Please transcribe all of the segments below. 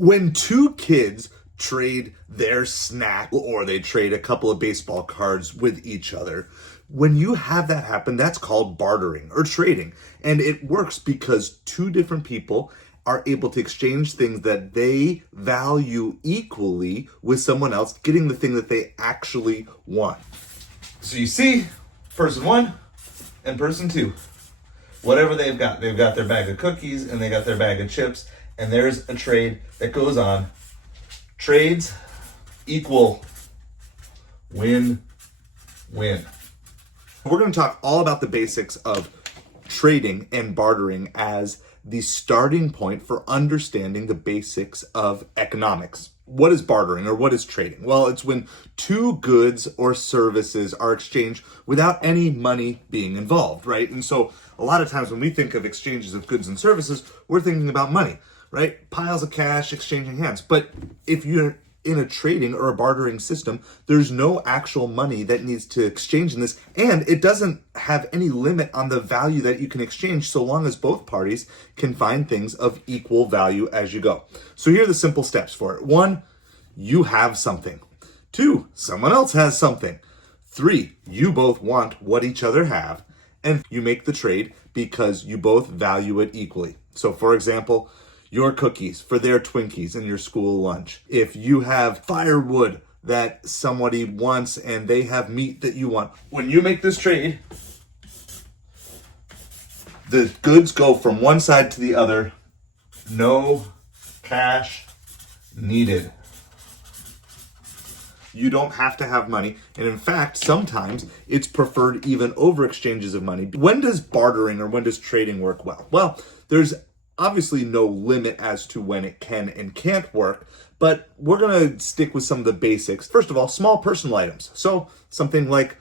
When two kids trade their snack or they trade a couple of baseball cards with each other, when you have that happen, that's called bartering or trading. And it works because two different people are able to exchange things that they value equally with someone else, getting the thing that they actually want. So you see, person one and person two, whatever they've got their bag of cookies and they got their bag of chips, and there's a trade that goes on. Trades equal win-win. We're going to talk all about the basics of trading and bartering as the starting point for understanding the basics of economics. What is bartering or what is trading? Well, it's when two goods or services are exchanged without any money being involved, right? And so a lot of times when we think of exchanges of goods and services, we're thinking about money, right? Piles of cash exchanging hands. But if you're in a trading or a bartering system, there's no actual money that needs to exchange in this, and it doesn't have any limit on the value that you can exchange so long as both parties can find things of equal value as you go. So here are the simple steps for it. 1, you have something. 2, someone else has something. 3, you both want what each other have, and you make the trade because you both value it equally. So for example, your cookies for their Twinkies in your school lunch. If you have firewood that somebody wants and they have meat that you want. When you make this trade, the goods go from one side to the other. No cash needed. You don't have to have money. And in fact, sometimes it's preferred even over exchanges of money. When does bartering or when does trading work well? Well, there's obviously no limit as to when it can and can't work, but we're going to stick with some of the basics. First of all, small personal items. So something like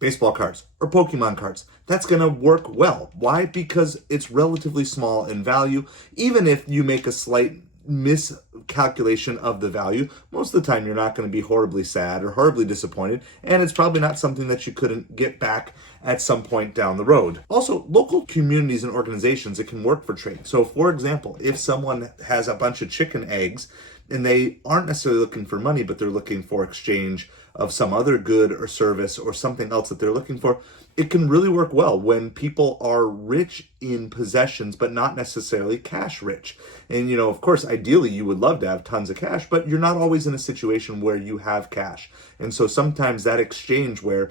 baseball cards or Pokemon cards. That's going to work well. Why? Because it's relatively small in value. Even if you make a slight miscalculation of the value, most of the time you're not going to be horribly sad or horribly disappointed, and it's probably not something that you couldn't get back at some point down the road. Also, local communities and organizations, it can work for trade. So for example, if someone has a bunch of chicken eggs and they aren't necessarily looking for money, but they're looking for exchange of some other good or service or something else that they're looking for, it can really work well when people are rich in possessions, but not necessarily cash rich. And, of course, ideally you would love to have tons of cash, but you're not always in a situation where you have cash. And so sometimes that exchange where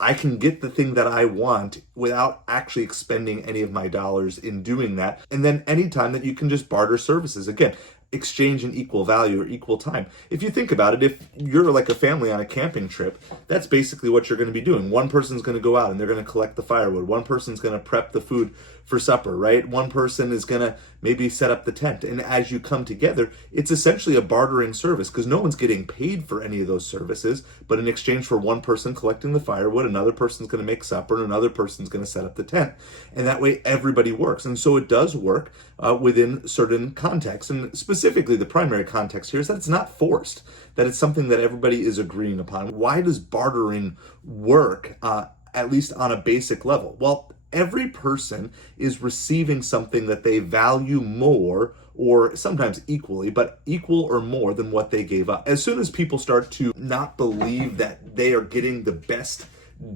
I can get the thing that I want without actually expending any of my dollars in doing that. And then anytime that you can just barter services. Again, exchange in equal value or equal time. If you think about it, if you're like a family on a camping trip, that's basically what you're going to be doing. One person's going to go out and they're going to collect the firewood. One person's going to prep the food for supper, right? One person is going to maybe set up the tent. And as you come together, it's essentially a bartering service because no one's getting paid for any of those services, but in exchange for one person collecting the firewood, another person's going to make supper and another person's going to set up the tent. And that way everybody works. And so it does work within certain contexts. And specifically the primary context here is that it's not forced, that it's something that everybody is agreeing upon. Why does bartering work, at least on a basic level? Well, every person is receiving something that they value more, or sometimes equally, but equal or more than what they gave up. As soon as people start to not believe that they are getting the best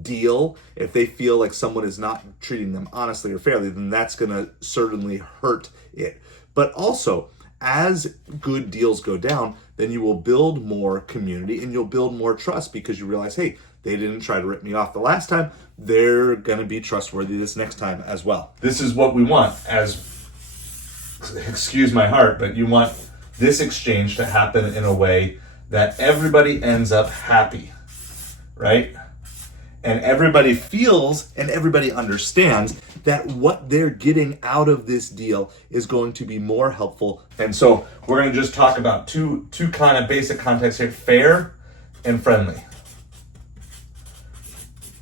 deal, if they feel like someone is not treating them honestly or fairly, then that's going to certainly hurt it. But also, as good deals go down, then you will build more community and you'll build more trust because you realize, hey, they didn't try to rip me off the last time. They're going to be trustworthy this next time as well. This is what we want excuse my heart, but you want this exchange to happen in a way that everybody ends up happy, right? And everybody feels and everybody understands that what they're getting out of this deal is going to be more helpful. And so we're going to just talk about two kind of basic contexts here: fair and friendly.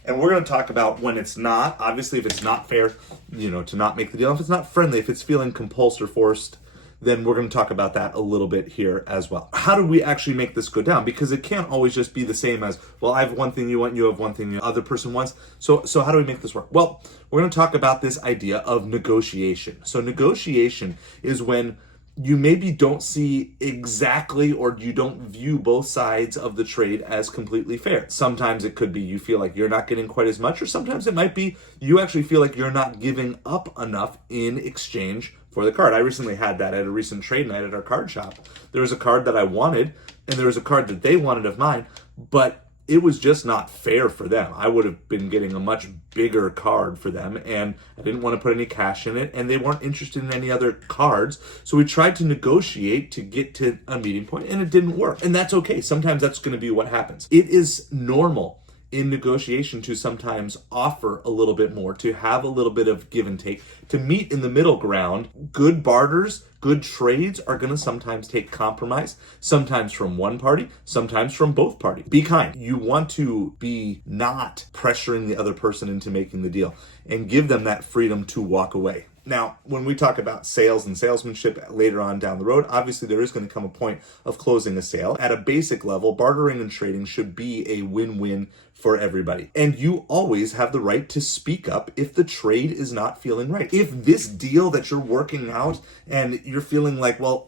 And we're going to talk about when it's not. Obviously, if it's not fair, to not make the deal. If it's not friendly, if it's feeling compulsed or forced, then we're going to talk about that a little bit here as well. How do we actually make this go down? Because it can't always just be the same as, well, I have one thing you want, you have one thing the other person wants. So how do we make this work? Well, we're going to talk about this idea of negotiation. So negotiation is when you maybe don't see exactly, or you don't view both sides of the trade as completely fair. Sometimes it could be you feel like you're not getting quite as much, or sometimes it might be you actually feel like you're not giving up enough in exchange for the card. I recently had that at a recent trade night at our card shop. There was a card that I wanted, and there was a card that they wanted of mine, but it was just not fair for them. I would have been getting a much bigger card for them, and I didn't want to put any cash in it, and they weren't interested in any other cards. So we tried to negotiate to get to a meeting point, and it didn't work. And that's okay. Sometimes that's going to be what happens. It is normal in negotiation to sometimes offer a little bit more, to have a little bit of give and take, to meet in the middle ground. Good barters, good trades are going to sometimes take compromise, sometimes from one party, sometimes from both parties. Be kind. You want to be not pressuring the other person into making the deal, and give them that freedom to walk away. Now, when we talk about sales and salesmanship later on down the road, obviously there is going to come a point of closing a sale. At a basic level, bartering and trading should be a win-win for everybody. And you always have the right to speak up if the trade is not feeling right. If this deal that you're working out and you're feeling like, well,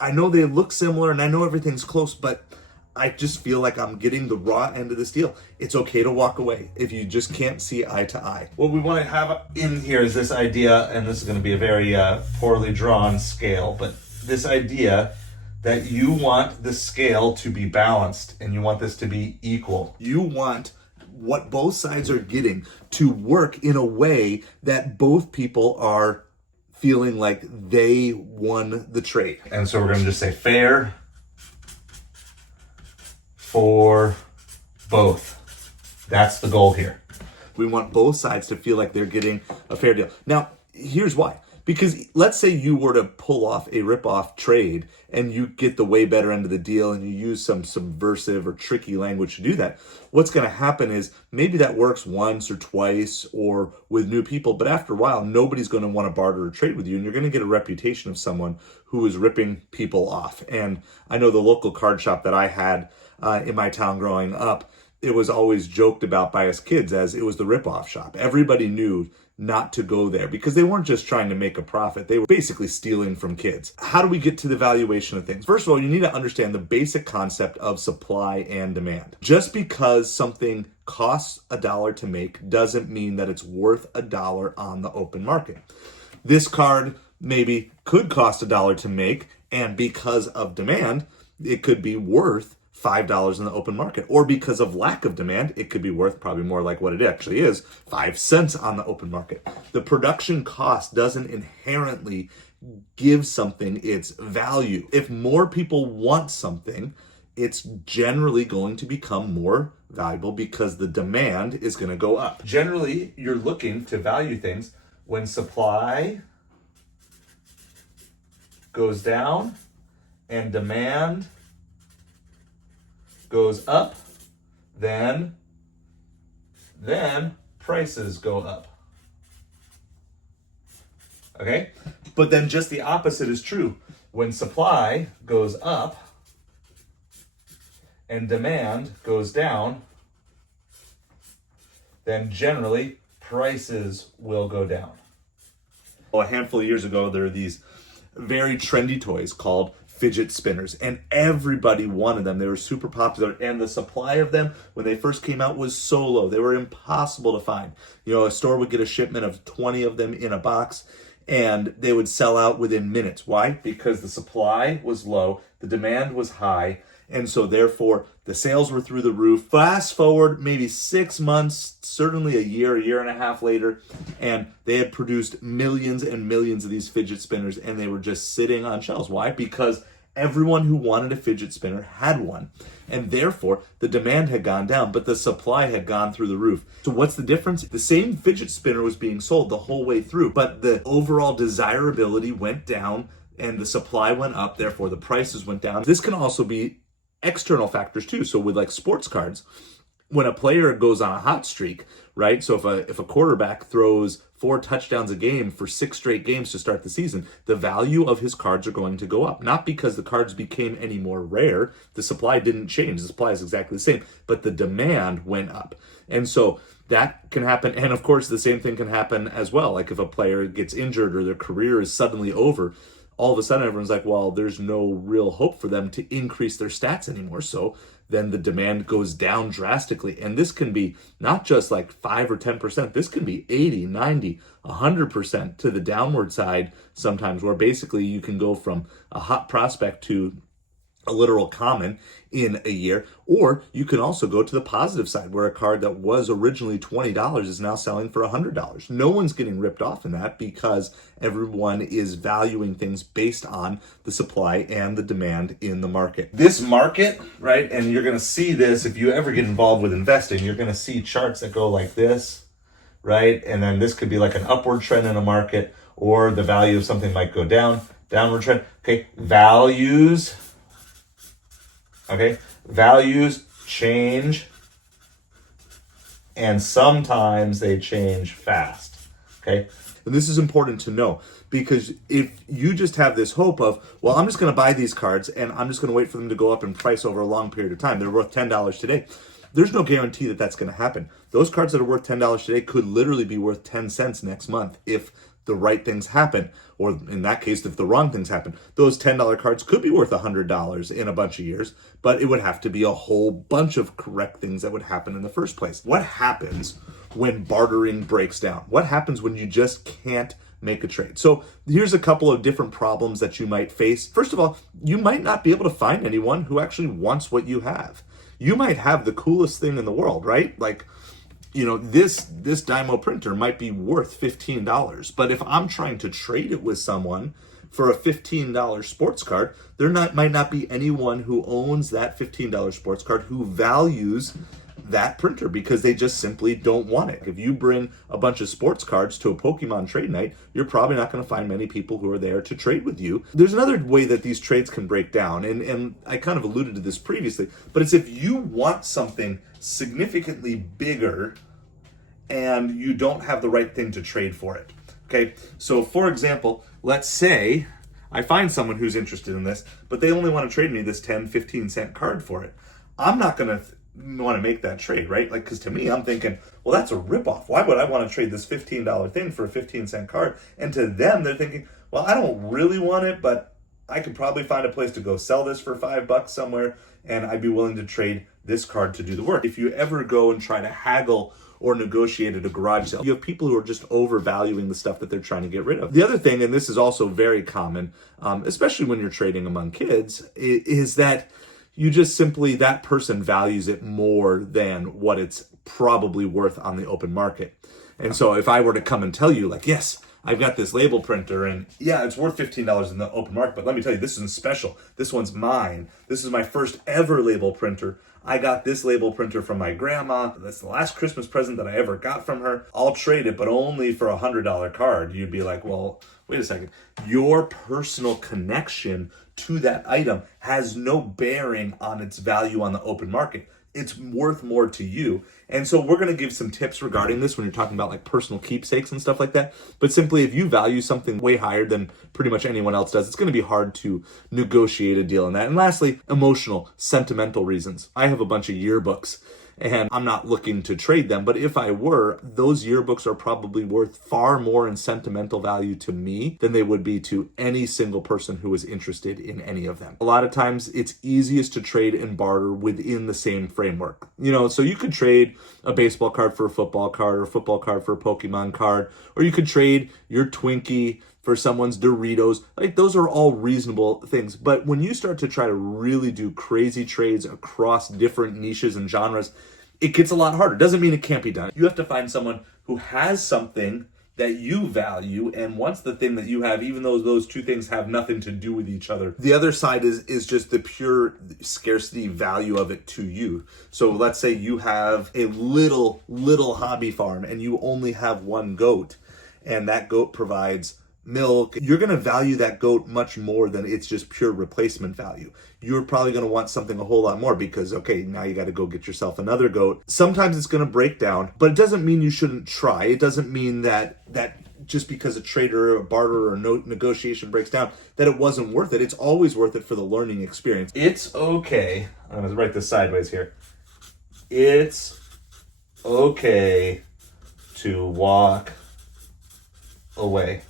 I know they look similar and I know everything's close, but I just feel like I'm getting the raw end of this deal. It's okay to walk away if you just can't see eye to eye. What we want to have in here is this idea, and this is going to be a very poorly drawn scale, but this idea that you want the scale to be balanced and you want this to be equal. You want what both sides are getting to work in a way that both people are feeling like they won the trade. And so we're going to just say fair for both. That's the goal here. We want both sides to feel like they're getting a fair deal. Now, here's why. Because let's say you were to pull off a rip-off trade and you get the way better end of the deal and you use some subversive or tricky language to do that. What's going to happen is maybe that works once or twice or with new people, but after a while, nobody's going to want to barter or trade with you, and you're going to get a reputation of someone who is ripping people off. And I know the local card shop that I had in my town growing up, it was always joked about by us kids as it was the rip-off shop. Everybody knew not to go there because they weren't just trying to make a profit. They were basically stealing from kids. How do we get to the valuation of things? First of all, you need to understand the basic concept of supply and demand. Just because something costs $1 to make doesn't mean that it's worth $1 on the open market. This card maybe could cost $1 to make, and because of demand, it could be worth $5 in the open market, or because of lack of demand, it could be worth probably more like what it actually is, 5 cents on the open market. The production cost doesn't inherently give something its value. If more people want something, it's generally going to become more valuable because the demand is going to go up. Generally, you're looking to value things when supply goes down and demand goes up, then prices go up. Okay? But then just the opposite is true. When supply goes up and demand goes down, then generally prices will go down. Well, a handful of years ago, there were these very trendy toys called fidget spinners, and everybody wanted them. They were super popular, and the supply of them when they first came out was so low. They were impossible to find. You know, a store would get a shipment of 20 of them in a box, and they would sell out within minutes. Why? Because the supply was low, the demand was high, and so therefore the sales were through the roof. Fast forward maybe 6 months, certainly a year and a half later, and they had produced millions and millions of these fidget spinners, and they were just sitting on shelves. Why? Because everyone who wanted a fidget spinner had one, and therefore the demand had gone down, but the supply had gone through the roof. So what's the difference? The same fidget spinner was being sold the whole way through, but the overall desirability went down and the supply went up, therefore the prices went down. This can also be external factors too. So with like sports cards, when a player goes on a hot streak, right? So if a quarterback throws 4 touchdowns a game for 6 straight games to start the season, the value of his cards are going to go up. Not because the cards became any more rare. The supply didn't change. The supply is exactly the same, but the demand went up. And so that can happen. And of course, the same thing can happen as well. Like if a player gets injured or their career is suddenly over, all of a sudden everyone's like, well, there's no real hope for them to increase their stats anymore. So then the demand goes down drastically. And this can be not just like 5 or 10%. This can be 80, 90, 100% to the downward side sometimes, where basically you can go from a hot prospect to a literal common in a year. Or you can also go to the positive side, where a card that was originally $20 is now selling for $100. No one's getting ripped off in that, because everyone is valuing things based on the supply and the demand in the market. This market, right, and you're going to see this if you ever get involved with investing, you're going to see charts that go like this, right? And then this could be like an upward trend in a market, or the value of something might go down, downward trend. Okay, values change, and sometimes they change fast. Okay, and this is important to know, because if you just have this hope of, well, I'm just going to buy these cards and I'm just going to wait for them to go up in price over a long period of time, they're worth $10 today. There's no guarantee that that's going to happen. Those cards that are worth $10 today could literally be worth 10 cents next month if the right things happen, or in that case, if the wrong things happen. Those $10 cards could be worth $100 in a bunch of years, but it would have to be a whole bunch of correct things that would happen in the first place. What happens when bartering breaks down? What happens when you just can't make a trade? So here's a couple of different problems that you might face. First of all, you might not be able to find anyone who actually wants what you have. You might have the coolest thing in the world, right? Like, you know, this Dymo printer might be worth $15, but if I'm trying to trade it with someone for a $15 sports card, might not be anyone who owns that $15 sports card who values that printer, because they just simply don't want it. If you bring a bunch of sports cards to a Pokemon trade night, you're probably not going to find many people who are there to trade with you. There's another way that these trades can break down, and I kind of alluded to this previously, but it's if you want something significantly bigger and you don't have the right thing to trade for it. Okay, so for example, let's say I find someone who's interested in this, but they only want to trade me this 10, 15 cent card for it. I'm not going to want to make that trade, right? Like, because to me, I'm thinking, well, that's a ripoff. Why would I want to trade this $15 thing for a 15-cent card? And to them, they're thinking, well, I don't really want it, but I could probably find a place to go sell this for $5 somewhere, and I'd be willing to trade this card to do the work. If you ever go and try to haggle or negotiate at a garage sale, you have people who are just overvaluing the stuff that they're trying to get rid of. The other thing, and this is also very common, especially when you're trading among kids, is that you just simply, that person values it more than what it's probably worth on the open market. And so if I were to come and tell you, like, yes, I've got this label printer, and yeah, it's worth $15 in the open market, but let me tell you, this isn't special. This one's mine. This is my first ever label printer. I got this label printer from my grandma. That's the last Christmas present that I ever got from her. I'll trade it, but only for a $100 card. You'd be like, well, wait a second. Your personal connection to that item has no bearing on its value on the open market. It's worth more to you. And so we're going to give some tips regarding this when you're talking about like personal keepsakes and stuff like that. But simply, if you value something way higher than pretty much anyone else does, it's going to be hard to negotiate a deal in that. And lastly, emotional, sentimental reasons. I have a bunch of yearbooks, and I'm not looking to trade them, but if I were, those yearbooks are probably worth far more in sentimental value to me than they would be to any single person who is interested in any of them. A lot of times it's easiest to trade and barter within the same framework. You know, so you could trade a baseball card for a football card, or a football card for a Pokemon card, or you could trade your Twinkie for someone's Doritos. Like, those are all reasonable things. But when you start to try to really do crazy trades across different niches and genres, it gets a lot harder. Doesn't mean it can't be done. You have to find someone who has something that you value and wants the thing that you have, even though those two things have nothing to do with each other. The other side is just the pure scarcity value of it to you. So let's say you have a little hobby farm and you only have one goat, and that goat provides milk. You're going to value that goat much more than its just pure replacement value. You're probably going to want something a whole lot more because, okay, now you got to go get yourself another goat. Sometimes it's going to break down, but it doesn't mean you shouldn't try. It doesn't mean that just because a trader or a barter or no negotiation breaks down, that it wasn't worth it. It's always worth it for the learning experience. It's okay. I'm going to write this sideways here. It's okay to walk away.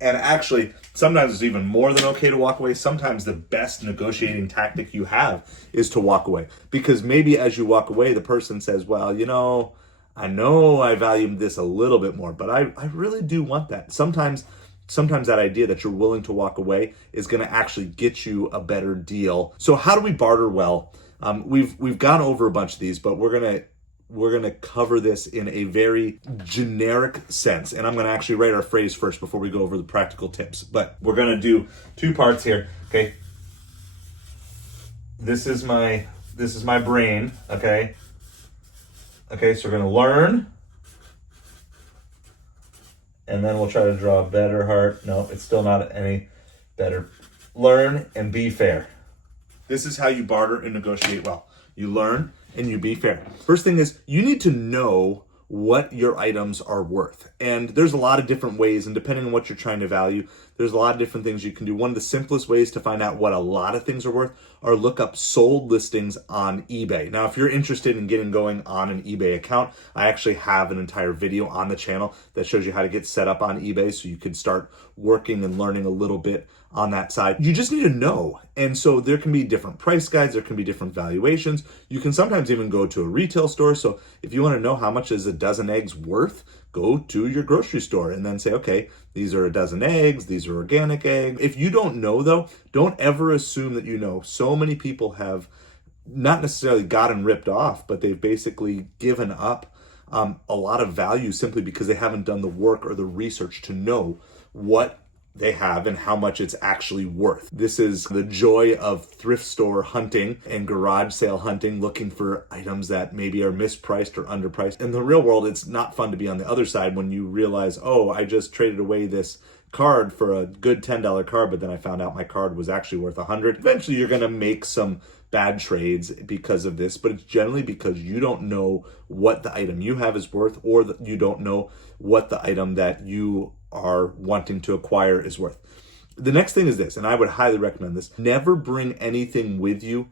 And actually, Sometimes it's even more than okay to walk away. Sometimes the best negotiating tactic you have is to walk away. Because maybe as you walk away, the person says, well, I know I value this a little bit more, but I really do want that. Sometimes that idea that you're willing to walk away is going to actually get you a better deal. So how do we barter well? We've gone over a bunch of these, but we're gonna cover this in a very generic sense, and I'm gonna actually write our phrase first before we go over the practical tips. But we're gonna do 2 parts here. Okay. This is my brain. Okay. Okay. So we're gonna learn, and then we'll try to draw a better heart. No, it's still not any better. Learn and be fair. This is how you barter and negotiate well. You learn and you be fair. First thing is you need to know what your items are worth. And there's a lot of different ways, and depending on what you're trying to value, there's a lot of different things you can do. One of the simplest ways to find out what a lot of things are worth are look up sold listings on eBay. Now, if you're interested in getting going on an eBay account, I actually have an entire video on the channel that shows you how to get set up on eBay so you can start working and learning a little bit on that side. You just need to know. And so there can be different price guides, there can be different valuations. You can sometimes even go to a retail store. So if you want to know how much is a dozen eggs worth, go to your grocery store and then say, okay, these are a dozen eggs, these are organic eggs. If you don't know though, don't ever assume that you know. So many people have not necessarily gotten ripped off, but they've basically given up a lot of value simply because they haven't done the work or the research to know what they have and how much it's actually worth. This is the joy of thrift store hunting and garage sale hunting, looking for items that maybe are mispriced or underpriced. In the real world, it's not fun to be on the other side when you realize, oh, I just traded away this card for a good $10 card, but then I found out my card was actually worth $100. Eventually, you're going to make some bad trades because of this, but it's generally because you don't know what the item you have is worth, or that you don't know what the item that you are wanting to acquire is worth. The next thing is this, and I would highly recommend this: never bring anything with you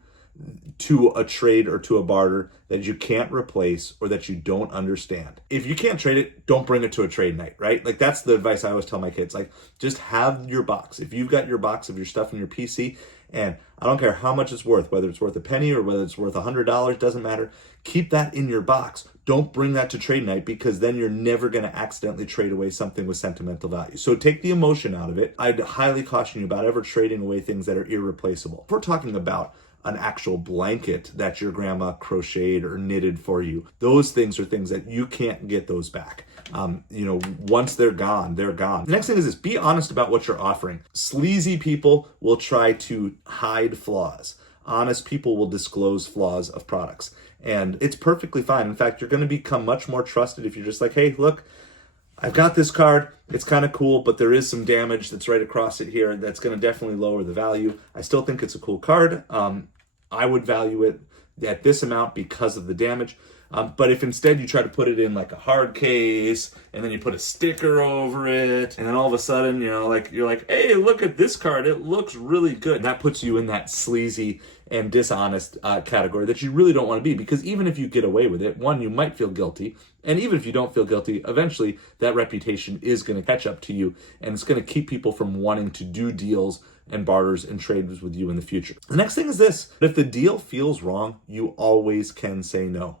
to a trade or to a barter that you can't replace or that you don't understand. If you can't trade it, don't bring it to a trade night, right? Like, that's the advice I always tell my kids. Like, just have your box. If you've got your box of your stuff in your PC, and I don't care how much it's worth, whether it's worth a penny or whether it's worth $100, doesn't matter. Keep that in your box. Don't bring that to trade night, because then you're never going to accidentally trade away something with sentimental value. So take the emotion out of it. I'd highly caution you about ever trading away things that are irreplaceable. If we're talking about an actual blanket that your grandma crocheted or knitted for you, those things are things that you can't get those back. Once they're gone, they're gone. The next thing is this: be honest about what you're offering. Sleazy people will try to hide flaws. Honest people will disclose flaws of products. And it's perfectly fine. In fact, you're going to become much more trusted if you're just like, hey, look, I've got this card. It's kind of cool, but there is some damage that's right across it here that's going to definitely lower the value. I still think it's a cool card. I would value it at this amount because of the damage. But if instead you try to put it in like a hard case, and then you put a sticker over it, and then all of a sudden, you're like, hey, look at this card. It looks really good. And that puts you in that sleazy and dishonest category that you really don't want to be, because even if you get away with it, one, you might feel guilty. And even if you don't feel guilty, eventually that reputation is going to catch up to you, and it's going to keep people from wanting to do deals and barters and trades with you in the future. The next thing is this: if the deal feels wrong, you always can say no.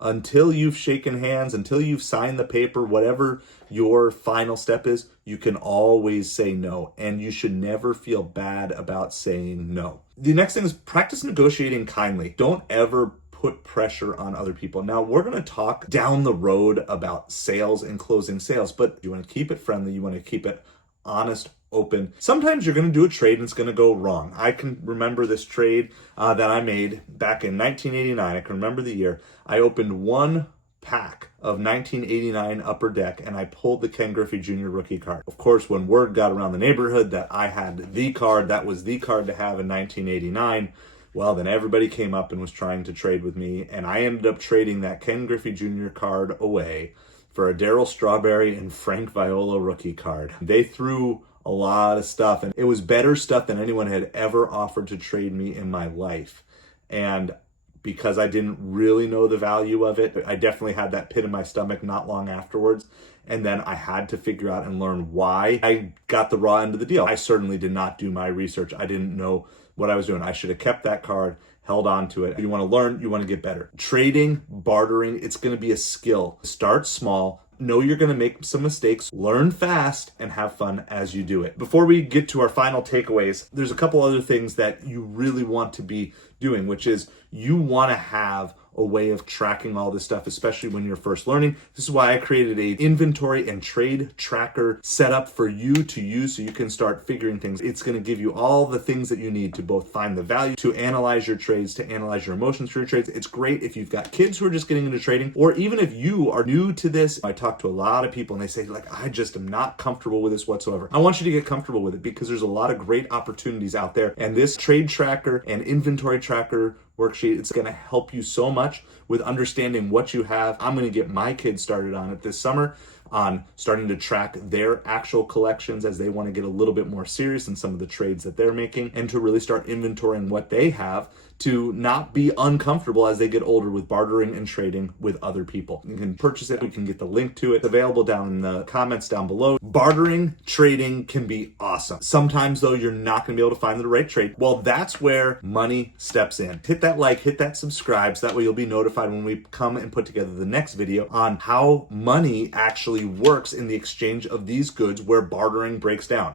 Until you've shaken hands, until you've signed the paper, whatever your final step is, you can always say no. And you should never feel bad about saying no. The next thing is practice negotiating kindly. Don't ever put pressure on other people. Now, we're going to talk down the road about sales and closing sales, but you want to keep it friendly. You want to keep it honest, open. Sometimes you're going to do a trade and it's going to go wrong. I can remember this trade that I made back in 1989. I can remember the year. I opened one pack of 1989 Upper Deck and I pulled the Ken Griffey Jr. rookie card. Of course, when word got around the neighborhood that I had the card, that was the card to have in 1989, well, then everybody came up and was trying to trade with me, and I ended up trading that Ken Griffey Jr. card away for a Darryl Strawberry and Frank Viola rookie card. They threw a lot of stuff, and it was better stuff than anyone had ever offered to trade me in my life. And because I didn't really know the value of it. I definitely had that pit in my stomach not long afterwards. And then I had to figure out and learn why I got the raw end of the deal. I certainly did not do my research. I didn't know what I was doing. I should have kept that card, held on to it. You want to learn, you want to get better. Trading, bartering, it's going to be a skill. Start small. Know you're going to make some mistakes, learn fast, and have fun as you do it. Before we get to our final takeaways, there's a couple other things that you really want to be doing, which is you want to have a way of tracking all this stuff, especially when you're first learning. This is why I created a inventory and trade tracker setup for you to use so you can start figuring things. It's going to give you all the things that you need to both find the value, to analyze your trades, to analyze your emotions for your trades. It's great if you've got kids who are just getting into trading, or even if you are new to this. I talk to a lot of people and they say, like, I just am not comfortable with this whatsoever. I want you to get comfortable with it because there's a lot of great opportunities out there. And this trade tracker and inventory tracker worksheet, it's going to help you so much with understanding what you have. I'm going to get my kids started on it this summer, on starting to track their actual collections as they want to get a little bit more serious in some of the trades that they're making, and to really start inventorying what they have to not be uncomfortable as they get older with bartering and trading with other people. You can purchase it. We can get the link to it. It's available down in the comments down below. Bartering, trading can be awesome. Sometimes though, you're not going to be able to find the right trade. Well, that's where money steps in. Hit that like, hit that subscribe, so that way you'll be notified when we come and put together the next video on how money actually works in the exchange of these goods where bartering breaks down.